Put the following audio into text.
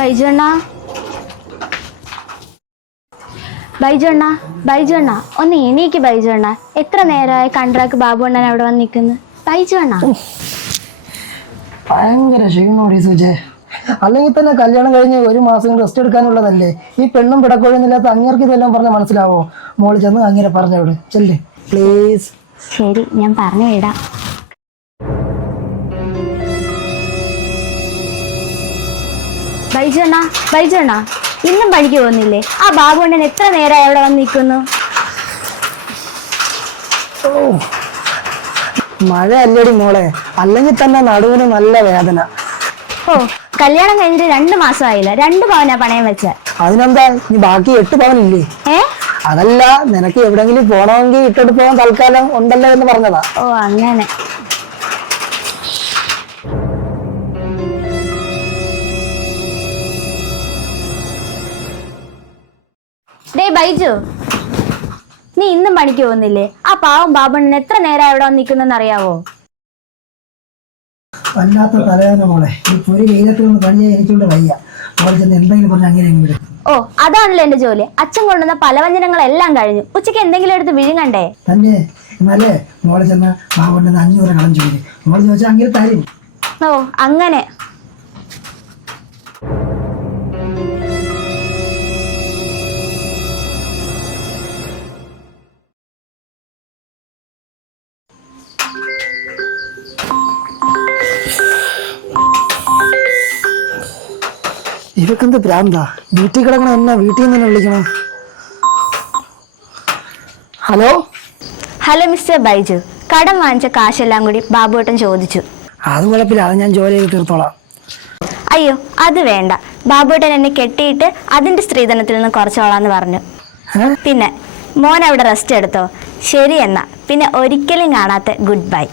ബൈജണ്ണ. ബൈജണ്ണ ബൈജണ്ണ ഒന്ന് എണീക്ക് ബൈജണ്ണ. എത്ര നേരമായി കണ്ട്രാക്ക് ബാബു അണ്ണൻ അവിടെ വന്ന് നിൽക്കുന്നു? ബൈജണ്ണ. ഭയങ്കര ക്ഷീണോടി സുജെ അല്ലെങ്കിൽ തന്നെ കല്യാണം കഴിഞ്ഞ് ഒരു മാസം റെസ്റ്റ് എടുക്കാനുള്ളതല്ലേ? ഈ പെണ്ണും പിടക്കൊഴുന്നില്ലാത്ത അങ്ങേർക്ക് ഇതെല്ലാം പറഞ്ഞാൽ മനസ്സിലാവോ? മോൾ ചെന്ന് അങ്ങനെ പറഞ്ഞോട്. ചെല്ലേ. പ്ലീസ് ശരി ഞാൻ പറഞ്ഞു വിടാം ബൈജണ്ണ ബൈജണ്ണ ഇന്നും പണിക്ക് പോകുന്നില്ലേ? ആ ബാബു അണ്ണൻ എത്ര നേരമായി അവിടെ വന്ന് നിൽക്കുന്നു? ഓ മഴ അല്ലടി മോളെ. അല്ലെങ്കിൽ തന്നെ നടുവിന് നല്ല വേദന. ഓ കല്യാണം കഴിഞ്ഞിട്ട് രണ്ട് മാസമായില്ല? രണ്ട് പവനാ പണയം വെച്ച. അതിനെന്താ ഇനി ബാക്കി എട്ട് പവനില്ലേ? ഏ? അതല്ല നിനക്ക് എവിടെങ്കിലും പോണമെങ്കിൽ ഇട്ടിട്ട് പോകാൻ തൽക്കാലം ഉണ്ടല്ലോ എന്ന് പറഞ്ഞതാ. ഓ അങ്ങനെ. ഡേ ബൈജു നീ ഇന്നും പണിക്ക് പോകുന്നില്ലേ? ആ പാവം ബാബണ്ണൻ എത്ര നേരം അവിടെ നിൽക്കുന്നെന്ന് അറിയാവോ? വല്ലാത്ത തലവേദന മോളെ. പണിയാൻ എനിക്കൊണ്ട് വയ്യ. മോളെ ചെന്ന് എന്തെങ്കിലും പറഞ്ഞ് അങ്ങനെ അങ്ങ് വിടും. ഓ അതാണല്ലോ എന്റെ ജോലി. അച്ഛൻ കൊണ്ടുവന്ന പലവ്യഞ്ജനങ്ങളെല്ലാം കഴിഞ്ഞു. ഉച്ചയ്ക്ക് എന്തെങ്കിലും എടുത്ത് വിഴുങ്ങണ്ടേ? തന്നെ. എന്നാലേ മോളെ ചെന്ന് അഞ്ഞൂറ് കടം ചോദിക്കും. മോൾ ചോദിച്ചാൽ അങ്ങനെ തരും. ഓ അങ്ങനെ. ഇവക്കെന്ത് ഭ്രാന്താ? വീട്ടിൽ കിടക്കണം എന്നാ വീട്ടിൽ നിന്ന് തന്നെ വിളിക്കണം? ഹലോ? Hello mister Baiju. കടം വാങ്ങിച്ച കാശെല്ലാം കൂടി ബാബുവേട്ടൻ ചോദിച്ചു. അത് കുഴപ്പമില്ല അത് ഞാൻ ജോലി ചെയ്ത് തീർത്തോളാം. അയ്യോ അത് വേണ്ട. ബാബുവേട്ടൻ എന്നെ കെട്ടിയിട്ട് അതിന്റെ സ്ത്രീധനത്തിൽ നിന്ന് കുറച്ചോളാന്ന് പറഞ്ഞു. പിന്നെ മോൻ അവിടെ റെസ്റ്റ് എടുത്തോ? ശരി എന്നാ. പിന്നെ ഒരിക്കലും കാണാത്ത ഗുഡ് ബൈ